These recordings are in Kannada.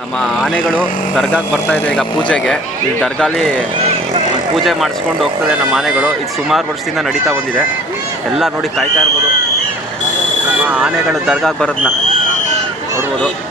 ನಮ್ಮ ಆನೆಗಳು ದರ್ಗಾಗೆ ಬರ್ತಾ ಇದೆ ಈಗ ಪೂಜೆಗೆ. ಈ ದರ್ಗಾಲಿ ಪೂಜೆ ಮಾಡಿಸ್ಕೊಂಡು ಹೋಗ್ತದೆ ನಮ್ಮ ಆನೆಗಳು. ಇದು ಸುಮಾರು ವರ್ಷದಿಂದ ನಡೀತಾ ಬಂದಿದೆ. ಎಲ್ಲ ನೋಡಿ ಕಾಯ್ತಾ ಇರ್ಬೋದು. ನಮ್ಮ ಆನೆಗಳು ದರ್ಗಾಗೆ ಬರೋದನ್ನ ನೋಡ್ಬೋದು.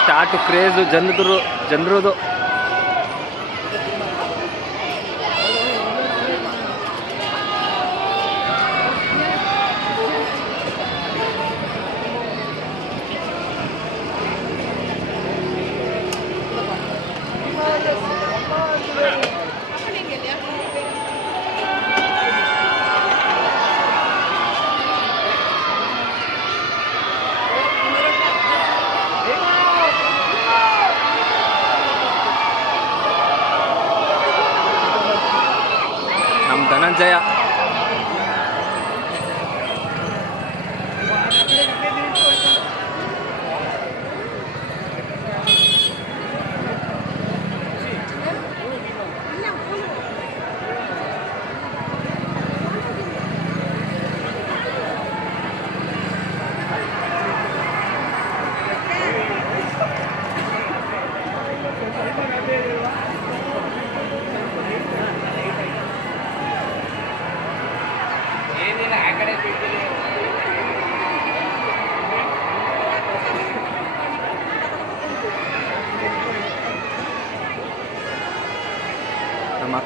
ಸ್ಟಾರ್ಟು ಕ್ರೇಜು ಜನದ್ರು ಜನರದು. ನಮ್ಮ ಧನಂಜಯ ನಮ್ಮ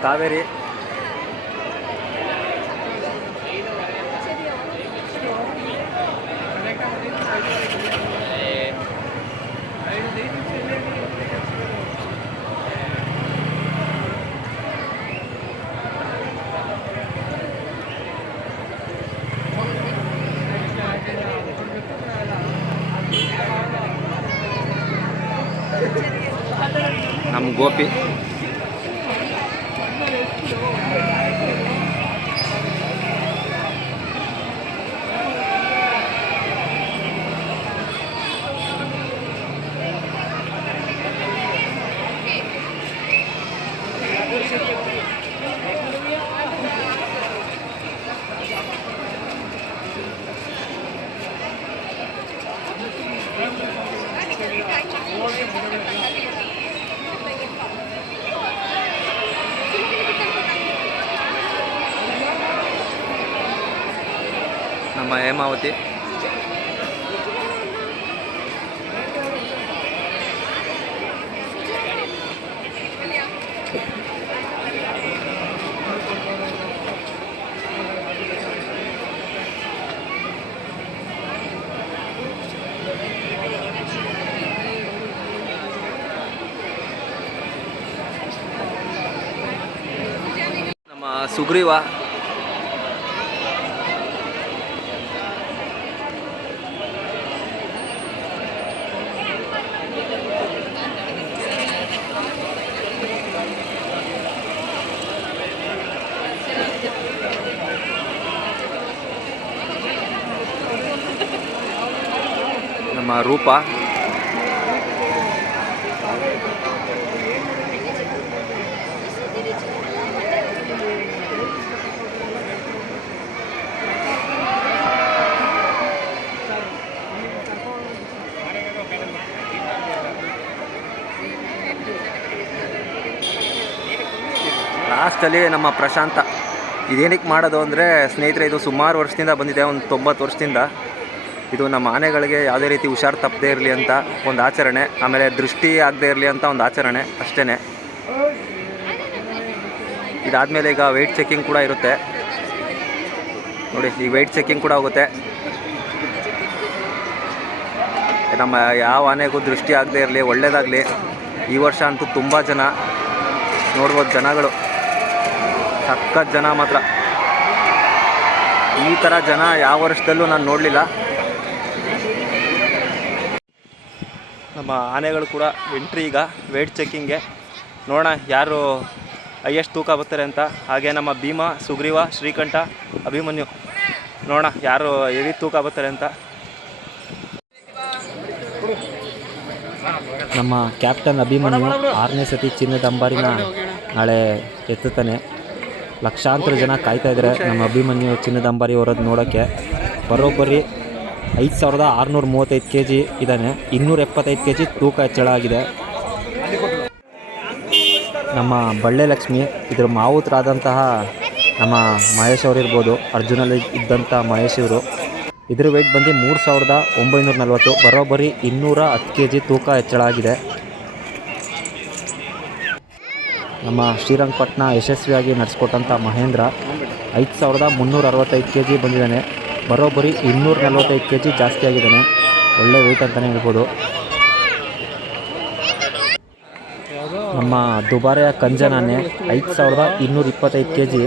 ಕಾವೇರಿ ನಮ್ಮ ಗೋಪಿ ಹೇಮಾವತಿ. ಸುಗ್ರೀವ ನಮ್ಮ ರೂಪ ಲಾಸ್ಟಲ್ಲಿ ನಮ್ಮ ಪ್ರಶಾಂತ. ಇದೇನಕ್ಕೆ ಮಾಡೋದು ಅಂದರೆ ಸ್ನೇಹಿತರೆ, ಇದು ಸುಮಾರು ವರ್ಷದಿಂದ ಬಂದಿದೆ, ಒಂದು ತೊಂಬತ್ತು ವರ್ಷದಿಂದ. ಇದು ನಮ್ಮ ಆನೆಗಳಿಗೆ ಯಾವುದೇ ರೀತಿ ಹುಷಾರು ತಪ್ಪದೇ ಇರಲಿ ಅಂತ ಒಂದು ಆಚರಣೆ, ಆಮೇಲೆ ದೃಷ್ಟಿ ಆಗದೆ ಇರಲಿ ಅಂತ ಒಂದು ಆಚರಣೆ ಅಷ್ಟೇ ಇದಾದಮೇಲೆ ಈಗ ವೆಯ್ಟ್ ಚೆಕ್ಕಿಂಗ್ ಕೂಡ ಇರುತ್ತೆ. ನೋಡಿ, ಈ ವೆಯ್ಟ್ ಚೆಕ್ಕಿಂಗ್ ಕೂಡ ಹೋಗುತ್ತೆ. ನಮ್ಮ ಯಾವ ಆನೆಗೂ ದೃಷ್ಟಿ ಆಗದೆ ಇರಲಿ, ಒಳ್ಳೇದಾಗಲಿ, ಈ ವರ್ಷ ಅಂತೂ ತುಂಬ ಜನ ನೋಡ್ಬೋದು ಜನಗಳು. ಸಖತ್ ಜನ ಮಾತ್ರ. ಈ ಥರ ಜನ ಯಾವ ವರ್ಷದಲ್ಲೂ ನಾನು ನೋಡಲಿಲ್ಲ. ನಮ್ಮ ಆನೆಗಳು ಕೂಡ ಎಂಟ್ರಿ ಈಗ ವೆಯ್ಟ್ ಚೆಕ್ಕಿಂಗ್ಗೆ ನೋಡೋಣ ಯಾರು ಹೈಯೆಸ್ಟ್ ತೂಕ ಬರ್ತಾರೆ ಅಂತ. ಹಾಗೆ ನಮ್ಮ ಭೀಮ, ಸುಗ್ರೀವ, ಶ್ರೀಕಂಠ, ಅಭಿಮನ್ಯು. ನೋಡೋಣ ಯಾರು ಎವಿ ತೂಕ ಬರ್ತಾರೆ ಅಂತ. ನಮ್ಮ ಕ್ಯಾಪ್ಟನ್ ಅಭಿಮನ್ಯು ಆರನೇ ಸತಿ ಚಿನ್ನದ ಅಂಬಾರಿನ ನಾಳೆ ಎತ್ತುತ್ತಾನೆ. ಲಕ್ಷಾಂತರ ಜನ ಕಾಯ್ತಾ ಇದ್ದಾರೆ ನಮ್ಮ ಅಭಿಮನ್ಯು ಚಿನ್ನದ ಅಂಬಾರಿ ಹೊರೋದು ನೋಡೋಕ್ಕೆ ಬರೋಬ್ಬರಿ ಐದು ಸಾವಿರದ ಆರುನೂರ ಮೂವತ್ತೈದು ಕೆ ಜಿ ಇದ್ದಾನೆ. ಇನ್ನೂರ ಎಪ್ಪತ್ತೈದು ಕೆ ಜಿ ತೂಕ ಹೆಚ್ಚಳ ಆಗಿದೆ. ನಮ್ಮ ಬಳ್ಳೆ ಲಕ್ಷ್ಮಿ ಇದ್ರ ಮಾವುತರಾದಂತಹ ನಮ್ಮ ಮಹೇಶ್ ಅವರಿರ್ಬೋದು ಅರ್ಜುನಲ್ಲಿ ಇದ್ದಂಥ ಮಹೇಶ್ ಇವರು. ಇದ್ರ ವೆಯ್ಟ್ ಬಂದು ಮೂರು ಸಾವಿರದ ಒಂಬೈನೂರ ನಲವತ್ತು, ಬರೋಬ್ಬರಿ ಇನ್ನೂರ ಹತ್ತು ಕೆ ಜಿ ತೂಕ ಹೆಚ್ಚಳ ಆಗಿದೆ. ನಮ್ಮ ಶ್ರೀರಂಗಪಟ್ಟಣ ಯಶಸ್ವಿಯಾಗಿ ನಡೆಸ್ಕೊಟ್ಟಂಥ ಮಹೇಂದ್ರ ಐದು ಸಾವಿರದ ಮುನ್ನೂರ ಅರವತ್ತೈದು ಕೆ ಜಿ ಬಂದಿದ್ದಾನೆ. ಬರೋಬ್ಬರಿ ಇನ್ನೂರ ನಲ್ವತ್ತೈದು ಕೆ ಜಿ ಜಾಸ್ತಿ ಆಗಿದ್ದಾನೆ. ಒಳ್ಳೆ ವೆಯ್ಟ್ ಅಂತಲೇ ಹೇಳ್ಬೋದು. ನಮ್ಮ ದುಬಾರೆಯ ಕಂಜನಾನೆ ಐದು ಸಾವಿರದ ಇನ್ನೂರ ಇಪ್ಪತ್ತೈದು ಕೆ ಜಿ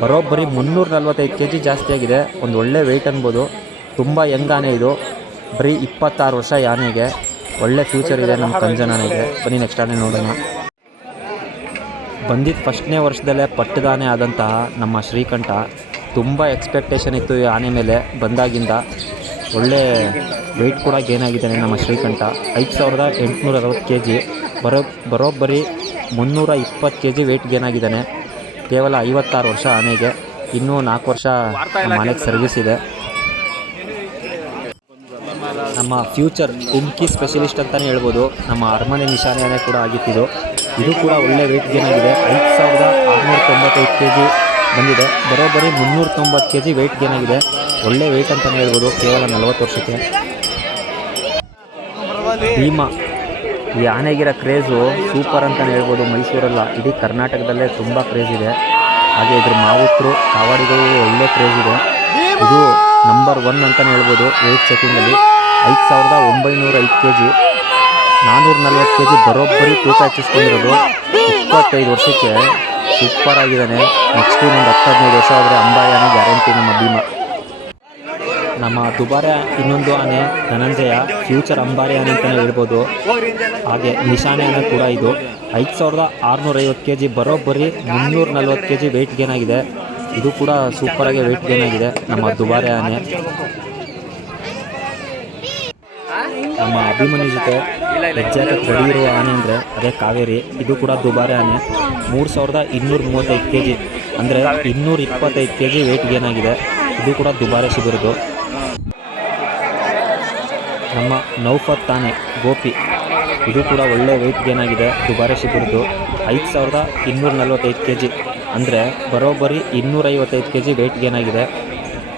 ಬರೋಬ್ಬರಿ ಮುನ್ನೂರ ನಲ್ವತ್ತೈದು ಕೆ ಜಿ ಜಾಸ್ತಿ ಆಗಿದೆ. ಒಂದು ಒಳ್ಳೆ ವೆಯ್ಟ್ ಅನ್ಬೋದು. ತುಂಬ ಯಂಗ್ ಆನೆ ಇದು. ಬರೀ ಇಪ್ಪತ್ತಾರು ವರ್ಷ ಯಾನೆಗೆ. ಒಳ್ಳೆ ಫ್ಯೂಚರ್ ಇದೆ ನಮ್ಮ ಕಂಜನಾನೆಗೆ. ಬನ್ನಿ ನೆಕ್ಸ್ಟ್ ಆನೆ ನೋಡೋಣ. ಬಂದಿದ್ದ ಫಸ್ಟ್ನೇ ವರ್ಷದಲ್ಲೇ ಪಟ್ಟದಾನೆ ಆದಂತಹ ನಮ್ಮ ಶ್ರೀಕಂಠ. ತುಂಬ ಎಕ್ಸ್ಪೆಕ್ಟೇಷನ್ ಇತ್ತು ಈ ಆನೆ ಮೇಲೆ ಬಂದಾಗಿಂದ. ಒಳ್ಳೆ ವೆಯ್ಟ್ ಕೂಡ ಗೇನ್ ಆಗಿದ್ದಾನೆ ನಮ್ಮ ಶ್ರೀಕಂಠ. ಐದು ಸಾವಿರದ ಎಂಟುನೂರ ಅರವತ್ತು ಕೆ ಜಿ ಬರೋ, ಬರೋಬ್ಬರಿ ಮುನ್ನೂರ ಇಪ್ಪತ್ತು ಕೆ ಜಿ ವೆಯ್ಟ್ ಗೇನ್ ಆಗಿದ್ದಾನೆ. ಕೇವಲ ಐವತ್ತಾರು ವರ್ಷ ಆನೆಗೆ. ಇನ್ನೂ ನಾಲ್ಕು ವರ್ಷ ಆನೆಗೆ ಸರ್ವಿಸ್ ಇದೆ. ನಮ್ಮ ಫ್ಯೂಚರ್ ಕುಮ್ಕಿ ಸ್ಪೆಷಲಿಸ್ಟ್ ಅಂತಲೇ ಹೇಳ್ಬೋದು. ನಮ್ಮ ಅರಮನೆ ನಿಶಾನೆಯೇ ಕೂಡ ಆಗಿತ್ತಿದು ಇದು. ಕೂಡ ಒಳ್ಳೆ ವೆಯ್ಟ್ ಗೇನ್ ಆಗಿದೆ. ಐದು ಸಾವಿರದ ಆರುನೂರ ತೊಂಬತ್ತೈದು ಕೆ ಜಿ ಬಂದಿದೆ. ಬರೋಬ್ಬರಿ ಮುನ್ನೂರ ತೊಂಬತ್ತು ಕೆ ಜಿ ವೆಯ್ಟ್ ಗೇನ್ ಆಗಿದೆ. ಒಳ್ಳೆ ವೆಯ್ಟ್ ಅಂತಲೇ ಹೇಳ್ಬೋದು. ಕೇವಲ ನಲವತ್ತು ವರ್ಷಕ್ಕೆ. ಭೀಮ, ಈ ಆನೆಗಿರೋ ಕ್ರೇಜು ಸೂಪರ್ ಅಂತಲೇ ಹೇಳ್ಬೋದು ಮೈಸೂರಲ್ಲ. ಇಡೀ ಕರ್ನಾಟಕದಲ್ಲೇ ತುಂಬ ಕ್ರೇಜ್ ಇದೆ. ಹಾಗೆ ಇದ್ರ ಮಾವುತರು, ಕಾವಾಡಿಗಳು ಒಳ್ಳೆ ಕ್ರೇಜ್ ಇದೆ. ಇದು ನಂಬರ್ ಒನ್ ಅಂತಲೇ ಹೇಳ್ಬೋದು ವೆಯ್ಟ್ ಚೆಕಿಂಗಲ್ಲಿ ಐದು ಸಾವಿರದ ಒಂಬೈನೂರ ಐದು ಕೆ ಜಿ ನಾನ್ನೂರ ನಲ್ವತ್ತು ಕೆ ಜಿ ಬರೋಬ್ಬರಿ ತೂಕ ಹೆಚ್ಚಿಸ್ಕೊಂಡಿರೋದು ಇಪ್ಪತ್ತೈದು ವರ್ಷಕ್ಕೆ. ಸೂಪರ್ ಆಗಿದ್ದಾನೆ ನೆಕ್ಸ್ಟ್ ಇನ್ನೊಂದು ಹತ್ತು ಹದಿನೈದು ವರ್ಷ ಆದರೆ ಅಂಬಾಯಾನ ಗ್ಯಾರಂಟಿ ನಮ್ಮ ಭೀಮ. ನಮ್ಮ ದುಬಾರೆ ಇನ್ನೊಂದು ಆನೆ ಧನಂಜಯ ಫ್ಯೂಚರ್ ಅಂಬಾರಿ ಆನೆ ಅಂತಲೇ ಹೇಳ್ಬೋದು. ಹಾಗೆ ನಿಶಾನೆ ಆನೆ ಕೂಡ ಇದು. ಐದು ಸಾವಿರದ ಆರುನೂರೈವತ್ತು ಕೆ ಜಿ ಬರೋಬ್ಬರಿ ಮುನ್ನೂರ ನಲ್ವತ್ತು ಕೆ ಜಿ ವೆಯ್ಟ್ ಗೇನ್ ಆಗಿದೆ. ಇದು ಕೂಡ ಸೂಪರಾಗಿ ವೆಯ್ಟ್ ಗೇನ್ ಆಗಿದೆ ನಮ್ಮ ದುಬಾರೆ ಆನೆ. ನಮ್ಮ ಅಭಿಮನ್ಯು ಜೊತೆ ರೆಡಿ ಇರುವ ಆನೆ ಅಂದರೆ ಅದೇ ಕಾವೇರಿ, ಇದು ಕೂಡ ದುಬಾರಿ ಆನೆ. ಮೂರು ಸಾವಿರದ ಇನ್ನೂರ ಮೂವತ್ತೈದು ಕೆ ಜಿ ಅಂದರೆ ಇನ್ನೂರ ಇಪ್ಪತ್ತೈದು ಕೆ ಜಿ ವೆಯ್ಟ್ ಗೇನ್ ಆಗಿದೆ. ಇದು ಕೂಡ ದುಬಾರೆ ಸಿಗಿರೋದು ನಮ್ಮ ನೌಫತ್ ಆನೆ, ಗೋಪಿ, ಇದು ಕೂಡ ಒಳ್ಳೆ ವೆಯ್ಟ್ ಗೇನ್ ಆಗಿದೆ, ದುಬಾರೆ ಶಿಬಿರದು ಐದು ಸಾವಿರದ ಇನ್ನೂರ ನಲ್ವತ್ತೈದು ಕೆ ಜಿ ಅಂದರೆ ಬರೋಬ್ಬರಿ ಇನ್ನೂರೈವತ್ತೈದು ಕೆ ಜಿ ವೆಯ್ಟ್ ಗೇನ್ ಆಗಿದೆ.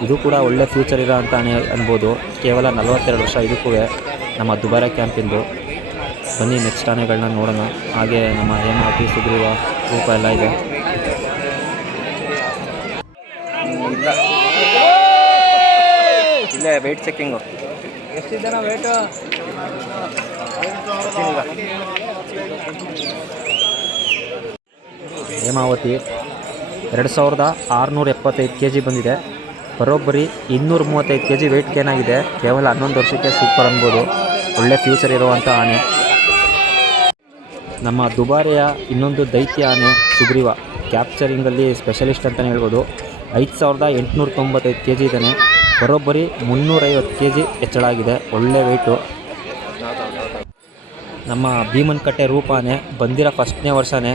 ಇದು ಕೂಡ ಒಳ್ಳೆ ಫ್ಯೂಚರ್ ಇರೋ ಅಂತ ಅನ್ಬೋದು. ಕೇವಲ ನಲವತ್ತೆರಡು ವರ್ಷ ಇದಕ್ಕೂ ನಮ್ಮ ದುಬಾರೆ ಕ್ಯಾಂಪಿಂದು. ಬನ್ನಿ ನೆಕ್ಸ್ಟ್ ಆನೆಗಳನ್ನ ನೋಡೋಣ. ಹಾಗೆ ನಮ್ಮ ಏನು ಆಫೀಸ್ ಸುಗ್ರೀವ ರೂಪ ಎಲ್ಲ ಇದೆ. ಇಲ್ಲೇ ವೆಯ್ಟ್ ಚೆಕ್ಕಿಂಗು ವೆಯ್ಟು ಹೇಮಾವತಿ ಎರಡು ಸಾವಿರದ ಆರುನೂರ ಎಪ್ಪತ್ತೈದು ಕೆ ಜಿ ಬಂದಿದೆ. ಬರೋಬ್ಬರಿ ಇನ್ನೂರ ಮೂವತ್ತೈದು ಕೆ ಜಿ ವೆಯ್ಟ್ ಗೇನ್ ಆಗಿದೆ. ಕೇವಲ ಹನ್ನೊಂದು ವರ್ಷಕ್ಕೆ ಸೂಪರ್ ಅನ್ಬೋದು. ಒಳ್ಳೆ ಫ್ಯೂಚರ್ ಇರುವಂಥ ಆನೆ. ನಮ್ಮ ದುಬಾರೆಯ ಇನ್ನೊಂದು ದೈತ್ಯ ಆನೆ ಸುಗ್ರೀವ. ಕ್ಯಾಪ್ಚರಿಂಗಲ್ಲಿ ಸ್ಪೆಷಲಿಸ್ಟ್ ಅಂತಲೇ ಹೇಳ್ಬೋದು. ಐದು ಸಾವಿರದ ಎಂಟುನೂರ ತೊಂಬತ್ತೈದು ಕೆ ಜಿ ಇದ್ದಾನೆ. ಬರೋಬ್ಬರಿ ಮುನ್ನೂರೈವತ್ತು ಕೆ ಜಿ ಹೆಚ್ಚಳ ಆಗಿದೆ. ಒಳ್ಳೆ ವೆಯ್ಟು ನಮ್ಮ ಭೀಮನ್ಕಟ್ಟೆ ರೂಪಾನೆ ಬಂದಿರೋ ಫಸ್ಟ್ನೇ ವರ್ಷನೇ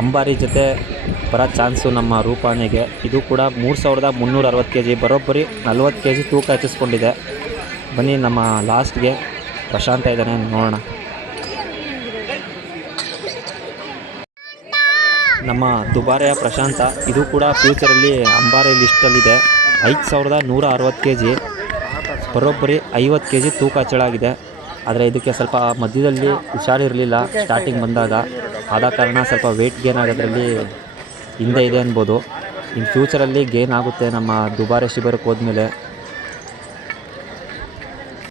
ಅಂಬಾರಿ ಜೊತೆ ಬರೋ ಚಾನ್ಸು ನಮ್ಮ ರೂಪಾನೆಗೆ ಇದು ಕೂಡ ಮೂರು ಸಾವಿರದ ಮುನ್ನೂರ ಅರವತ್ತು ಕೆ ಜಿ ಬರೋಬ್ಬರಿ ನಲ್ವತ್ತು ಕೆ ಜಿ ತೂಕ ಹೆಚ್ಚಿಸ್ಕೊಂಡಿದೆ. ಬನ್ನಿ ನಮ್ಮ ಲಾಸ್ಟ್ಗೆ ಪ್ರಶಾಂತ ಇದ್ದಾನೆ. ನೋಡೋಣ. ನಮ್ಮ ದುಬಾರೆಯ ಪ್ರಶಾಂತ. ಇದು ಕೂಡ ಫ್ಯೂಚರಲ್ಲಿ ಅಂಬಾರಿ ಲಿಸ್ಟಲ್ಲಿದೆ ಐದು ಸಾವಿರದ ನೂರ ಅರವತ್ತು ಕೆ ಜಿ ಬರೋಬ್ಬರಿ ಐವತ್ತು ಕೆ ಜಿ ತೂಕ ಹಚ್ಚಳಾಗಿದೆ ಆದರೆ ಇದಕ್ಕೆ ಸ್ವಲ್ಪ ಮಧ್ಯದಲ್ಲಿ ಹುಷಾರಿರಲಿಲ್ಲ ಸ್ಟಾರ್ಟಿಂಗ್ ಬಂದಾಗ. ಆದ ಕಾರಣ ಸ್ವಲ್ಪ ವೆಯ್ಟ್ ಗೇನ್ ಆಗೋದ್ರಲ್ಲಿ ಹಿಂದೆ ಇದೆ ಅನ್ಬೋದು. ಇನ್ನು ಫ್ಯೂಚರಲ್ಲಿ ಗೇನ್ ಆಗುತ್ತೆ ನಮ್ಮ ದುಬಾರೆ ಶಿಬಿರಕ್ಕೆ ಹೋದ್ಮೇಲೆ.